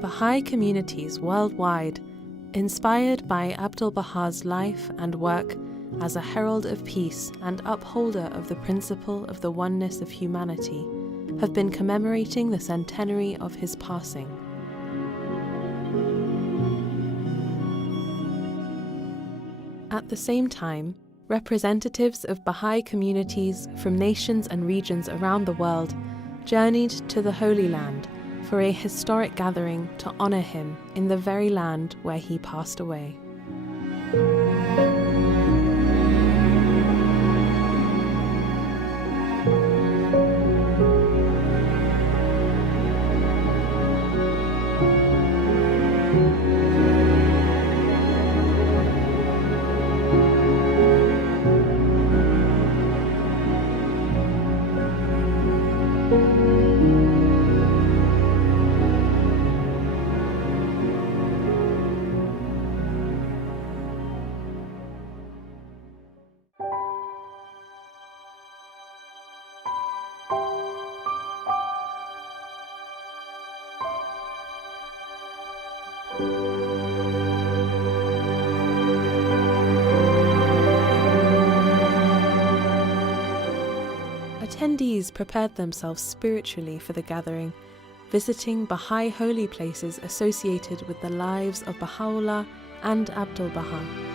Baha'i communities worldwide, inspired by Abdu'l-Baha's life and work as a herald of peace and upholder of the principle of the oneness of humanity, have been commemorating the centenary of his passing. At the same time, representatives of Baha'i communities from nations and regions around the world journeyed to the Holy Land for a historic gathering to honor him in the very land where he passed away. Attendees prepared themselves spiritually for the gathering, visiting Baha'i holy places associated with the lives of Baha'u'llah and Abdu'l-Bahá.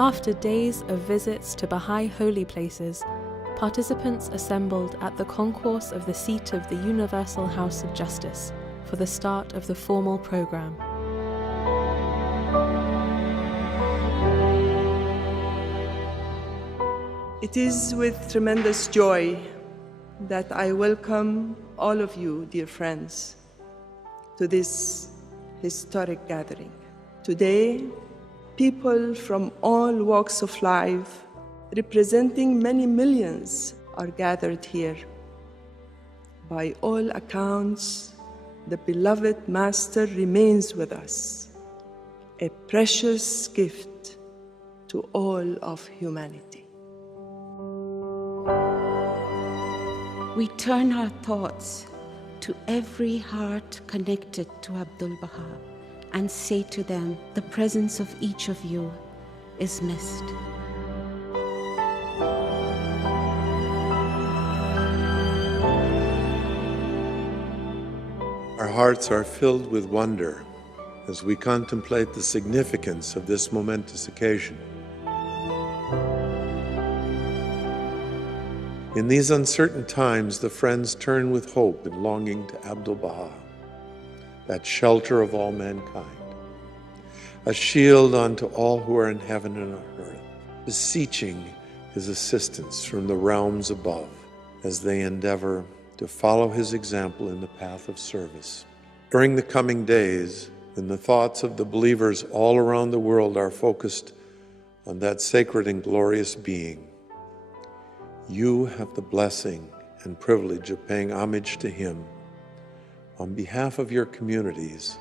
After days of visits to Baha'i holy places, participants assembled at the concourse of the seat of the Universal House of Justice for the start of the formal program. It is with tremendous joy that I welcome all of you, dear friends, to this historic gathering. Today, people from all walks of life, representing many millions, are gathered here. By all accounts, the beloved Master remains with us, a precious gift to all of humanity. We turn our thoughts to every heart connected to Abdu'l-Bahá and say to them, the presence of each of you is missed. Our hearts are filled with wonder as we contemplate the significance of this momentous occasion. In these uncertain times, the friends turn with hope and longing to Abdu'l-Bahá, that shelter of all mankind, a shield unto all who are in heaven and on earth, beseeching his assistance from the realms above as they endeavor to follow his example in the path of service. During the coming days, when the thoughts of the believers all around the world are focused on that sacred and glorious being, you have the blessing and privilege of paying homage to him on behalf of your communities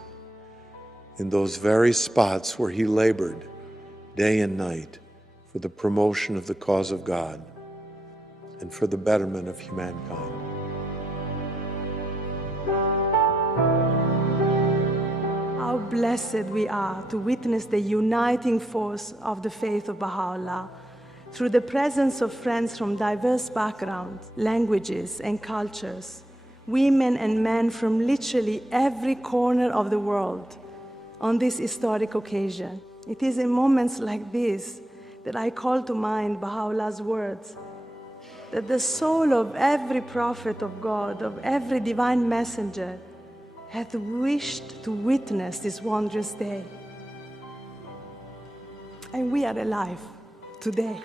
in those very spots where he labored day and night for the promotion of the cause of God and for the betterment of humankind. How blessed we are to witness the uniting force of the faith of Baha'u'llah through the presence of friends from diverse backgrounds, languages, and cultures, women and men from literally every corner of the world on this historic occasion. It is in moments like this that I call to mind Baha'u'llah's words, that the soul of every prophet of God, of every divine messenger, hath wished to witness this wondrous day. And we are alive today.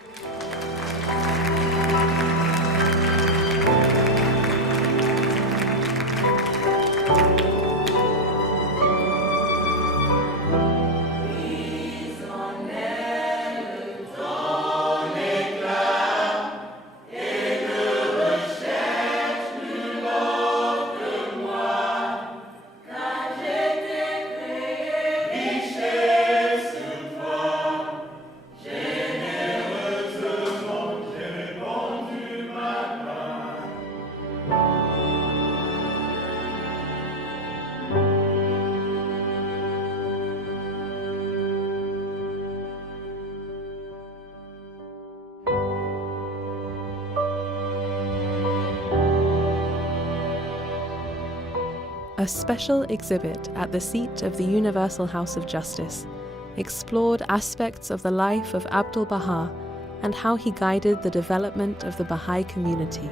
A special exhibit at the seat of the Universal House of Justice explored aspects of the life of Abdu'l-Bahá and how he guided the development of the Baha'i community.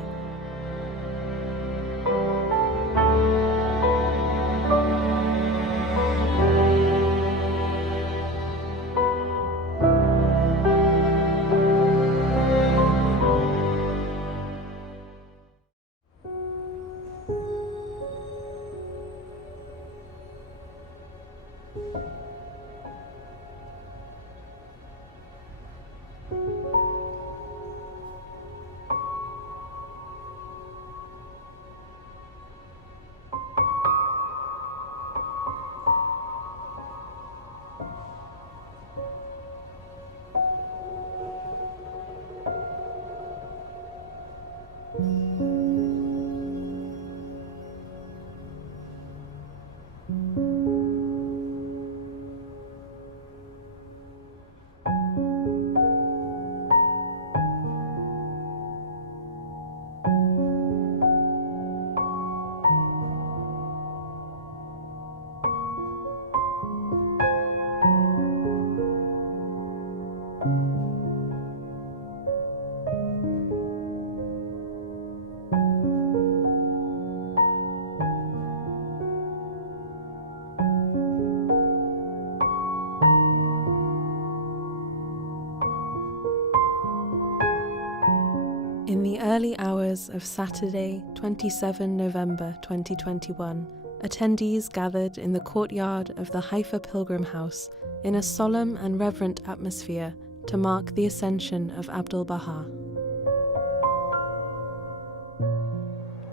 In the early hours of Saturday, 27 November 2021, attendees gathered in the courtyard of the Haifa Pilgrim House in a solemn and reverent atmosphere to mark the Ascension of Abdu'l-Bahá.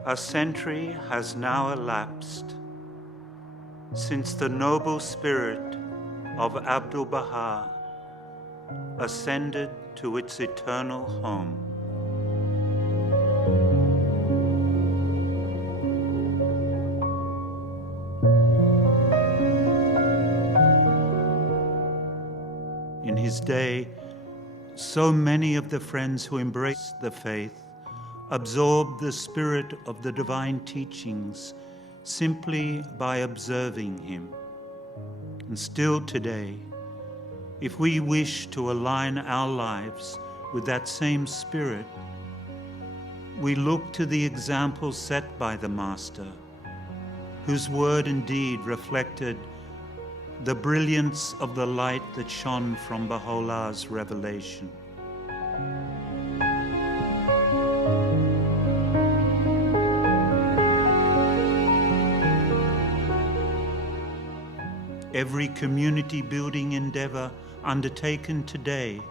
A century has now elapsed since the noble spirit of Abdu'l-Bahá ascended to its eternal home. In his day, so many of the friends who embraced the faith absorbed the spirit of the divine teachings simply by observing him. And still today, if we wish to align our lives with that same spirit, we look to the example set by the Master, whose word and deed reflected the brilliance of the light that shone from Baha'u'llah's revelation. Every community building endeavor undertaken today,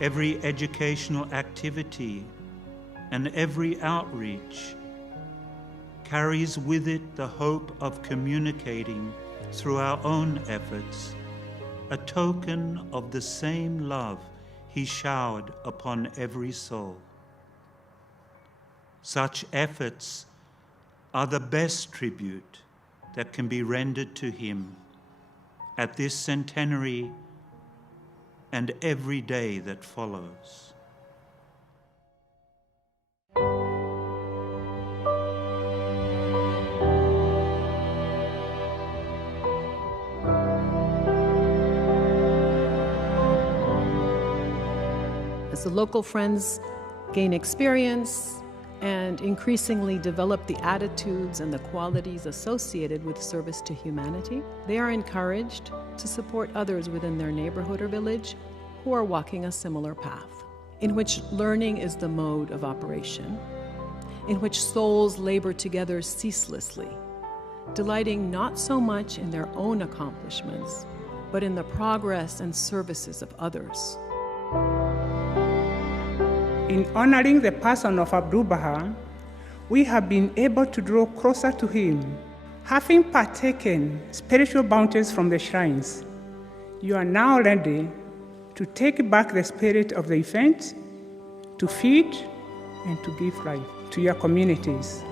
every educational activity, and every outreach carries with it the hope of communicating through our own efforts a token of the same love He showered upon every soul. Such efforts are the best tribute that can be rendered to Him at this centenary and every day that follows. As the local friends gain experience and increasingly develop the attitudes and the qualities associated with service to humanity, they are encouraged to support others within their neighborhood or village who are walking a similar path, in which learning is the mode of operation, in which souls labor together ceaselessly, delighting not so much in their own accomplishments, but in the progress and services of others. In honoring the person of Abdu'l-Bahá, we have been able to draw closer to him, having partaken spiritual bounties from the shrines. You are now ready to take back the spirit of the event, to feed and to give life to your communities.